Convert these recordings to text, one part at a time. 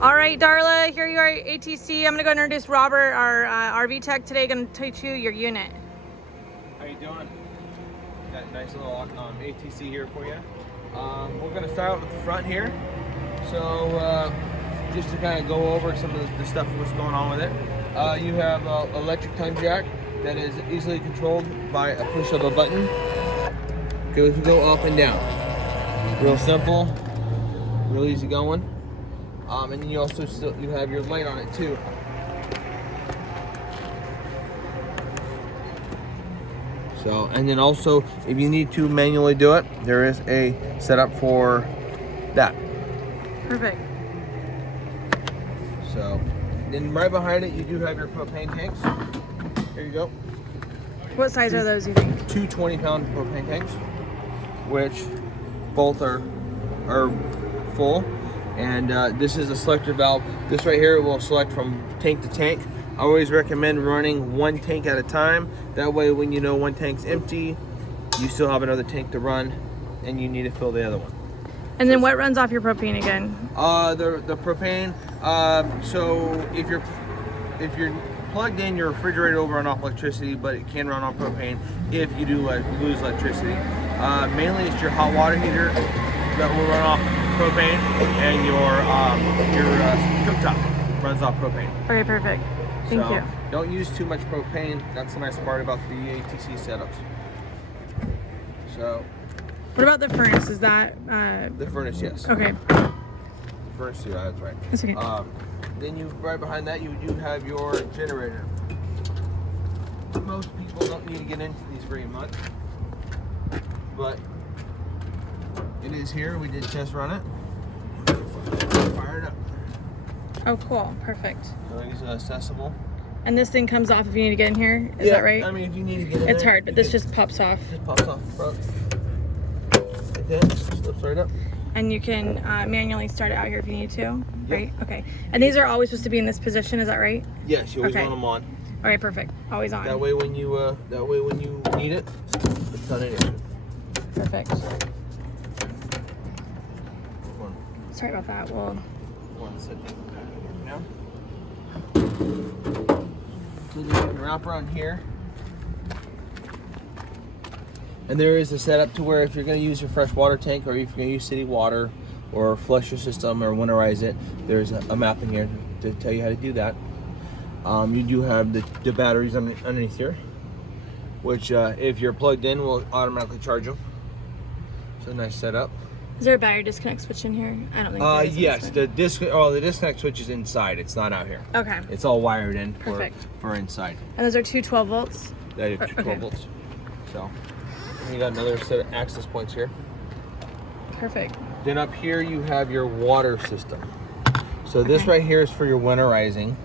All right, Darla, here you are at ATC. I'm gonna go introduce Robert, our RV tech today. Gonna teach you your unit. How you doing? Got a nice little ATC here for you. We're gonna start out with the front here. So just to kind of go over some of the stuff what's going on with it. You have an electric tongue jack that is easily controlled by a push of a button. Goes to go up and down. Real simple, real easy going. And then you also you have your light on it too. So, and then also, if you need to manually do it, there is a setup for that. Perfect. So, then right behind it, you do have your propane tanks. Here you go. What size are those, you think? Two 20-pound propane tanks, which both are full. And this is a selector valve. This right here will select from tank to tank. I always recommend running one tank at a time. That way, when you know one tank's empty, you still have another tank to run, and you need to fill the other one. And then what runs off your propane again? The propane. So if you're plugged in your refrigerator will run off electricity, but it can run on propane if you do lose electricity. Mainly it's your hot water heater that will run off propane, and your cooktop runs off propane. Okay, perfect. Thank you. Don't use too much propane. That's the nice part about the ATC setups. So. What about the furnace? Is that? The furnace, yes. Okay. Furnace, yeah, that's right. That's okay. Then right behind that, you do have your generator. Most people don't need to get into these very much, but it is here. We did test run it. Fire it up. Oh, cool. Perfect. So it's accessible. And this thing comes off if you need to get in here. Is that right? I mean, if you need to get in it's there, hard, but this just pops off. Just pops off front. Like that. Slips right up. And you can manually start it out here if you need to, right? Okay. And these are always supposed to be in this position, is that right? Yes, you always want them on. All right, perfect. Always on. That way, when you need it, it's on anyway. Perfect. Sorry about that. Well. Now. So then you can wrap around here. And there is a setup to where if you're going to use your fresh water tank, or if you're going to use city water, or flush your system, or winterize it, there's a map in here to tell you how to do that. You do have the batteries underneath here, which if you're plugged in, will automatically charge them. So nice setup. Is there a battery disconnect switch in here? I don't think there is. Yes, the disconnect switch is inside. It's not out here. Okay. It's all wired in Perfect. for inside. And those are two 12 volts? That is 12 volts. So, and you got another set of access points here. Perfect. Then up here you have your water system. So this right here is for your winterizing.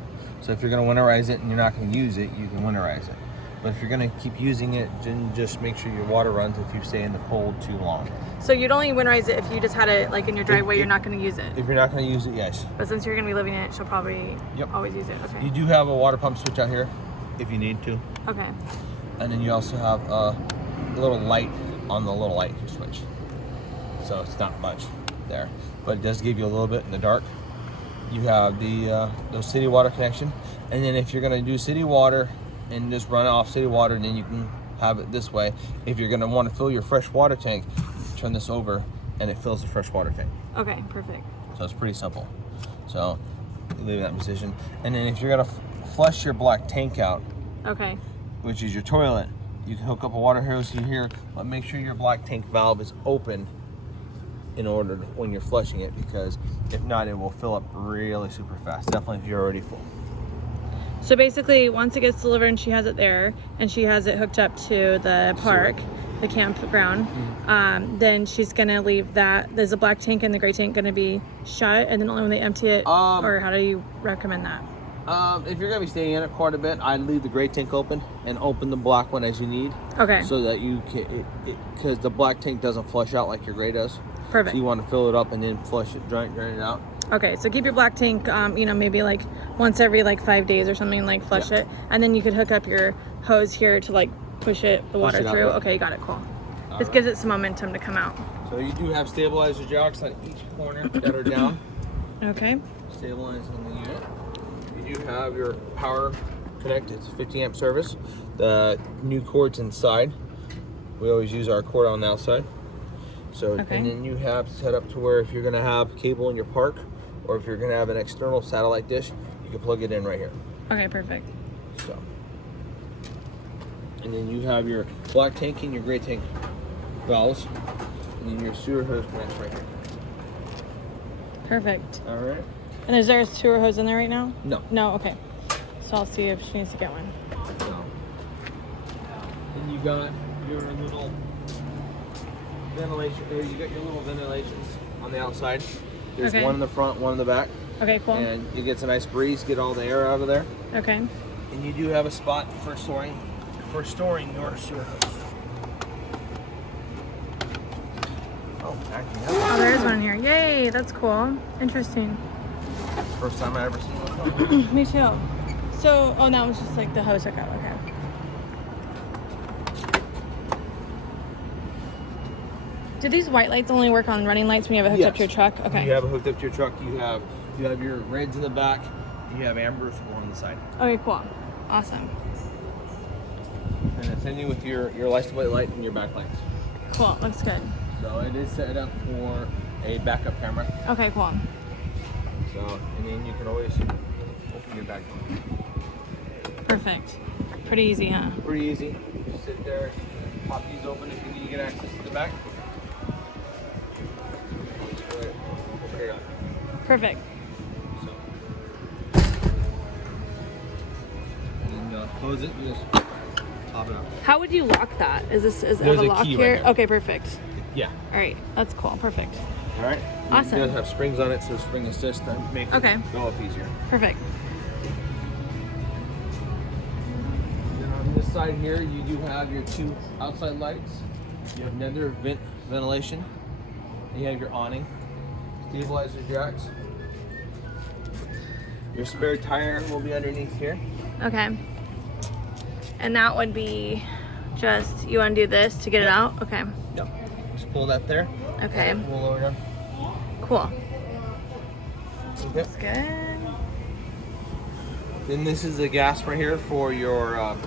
So if you're going to winterize it and you're not going to use it, you can winterize it. But if you're going to keep using it, then just make sure your water runs if you stay in the cold too long. So you'd only winterize it if you just had it like in your driveway, you're not going to use it? If you're not going to use it, yes. But since you're going to be living in it, she'll probably always use it. Okay. You do have a water pump switch out here if you need to. Okay. And then you also have a little light on the little light switch. So it's not much there, but it does give you a little bit in the dark. You have the city water connection. And then if you're going to do city water and just run off city water, then you can have it this way. If you're going to want to fill your fresh water tank, turn this over and it fills the fresh water tank. Okay, perfect. So it's pretty simple. So you leave it in that position. And then if you're going to flush your black tank out, okay, which is your toilet, you can hook up a water hose here, but make sure your black tank valve is open in order when you're flushing it, because if not, it will fill up really super fast. Definitely if you're already full. So basically, once it gets delivered and she has it there, and she has it hooked up to the park, the campground, then she's gonna leave that. There's a black tank and the gray tank gonna be shut, and then only when they empty it, or how do you recommend that? If you're gonna be staying in it quite a bit, I'd leave the gray tank open and open the black one as you need. Okay. So that you can, because the black tank doesn't flush out like your gray does. Perfect. So you want to fill it up and then flush it, drain it out. Okay, so keep your black tank, maybe like once every like 5 days or something, like flush it, and then you could hook up your hose here to like push the water through. Okay, got it, cool. This gives it some momentum to come out. So you do have stabilizer jocks on each corner that are down. Okay. stabilizing the unit. You do have your power connected. It's 50 amp service. The new cord's inside. We always use our cord on the outside. So, Okay. and then you have set up to where if you're gonna have cable in your park, or if you're gonna have an external satellite dish, you can plug it in right here. Okay, perfect. So, and then you have your black tank and your gray tank valves, and then your sewer hose connects right here. Perfect. All right. And is there a sewer hose in there right now? No. No, okay. So I'll see if she needs to get one. No. And you got your little ventilation. Or you got your little ventilations on the outside. There's Okay. one in the front, one in the back, Okay, cool. and it gets a nice breeze, get all the air out of there. Okay. And you do have a spot for storing your sewer hose. Oh, actually, Oh, there is one in here. Yay, that's cool. Interesting. first time I ever seen one. Me too. So, oh, that was just like the hose hookup. Okay. Do these white lights only work on running lights when you have it hooked up to your truck? Okay. When you have it hooked up to your truck, you have your reds in the back, and you have ambers on the side. Okay, cool. Awesome. And it's in you with your license plate light and your back lights. Cool. Looks good. So it is set up for a backup camera. Okay, cool. So, and then you can always open your back door. Perfect. Pretty easy, huh? Pretty easy. Just sit there, pop these open if you need to get access to the back. There you go. Perfect. So, and then close it and just pop it up. How would you lock that? Is this There's have a a lock key here? right here. Okay, perfect. Yeah. All right, that's cool. Perfect. All right. Awesome. It does have springs on it, so spring assist to make Okay. it go up easier. Perfect. Then on this side here, you do have your two outside lights. You have another ventilation. And you have your awning, stabilizer jacks. Your spare tire will be underneath here. Okay. And that would be just, you want to do this to get it out? Okay. Yep. Just pull that there. Okay. And we'll lower it down. Cool. Yep. That's good. Then this is the gas right here for your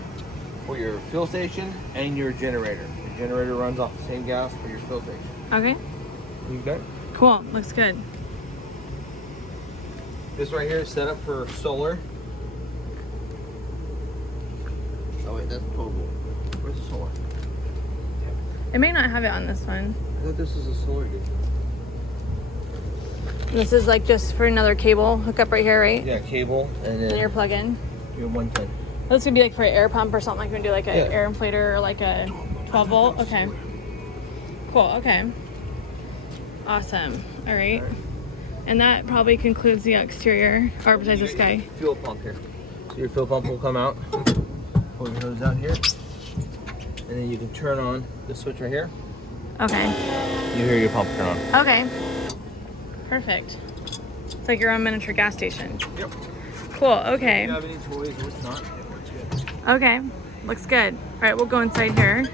fuel station and your generator. Your generator runs off the same gas for your fuel station. Okay. You got it? Cool. Looks good. This right here is set up for solar. Oh wait, that's potable. Where's the solar? It may not have it on this one. I thought this was a solar gate. This is like just for another cable hookup right here, right? Yeah, cable and then And your plug in. your 110. This could be like for an air pump or something. Like we can do like an Yeah. air inflator or like a 12 volt. Okay. Cool. Okay. Awesome. All right. And that probably concludes the exterior, or besides this guy. Fuel pump here. So your fuel pump will come out. Pull your hose out here. And then you can turn on the switch right here. Okay. You hear your pump turn on. Okay. Perfect. It's like your own miniature gas station. Yep. Cool. Okay. If you have any toys or what's not, it works good. Okay. Looks good. All right, we'll go inside here.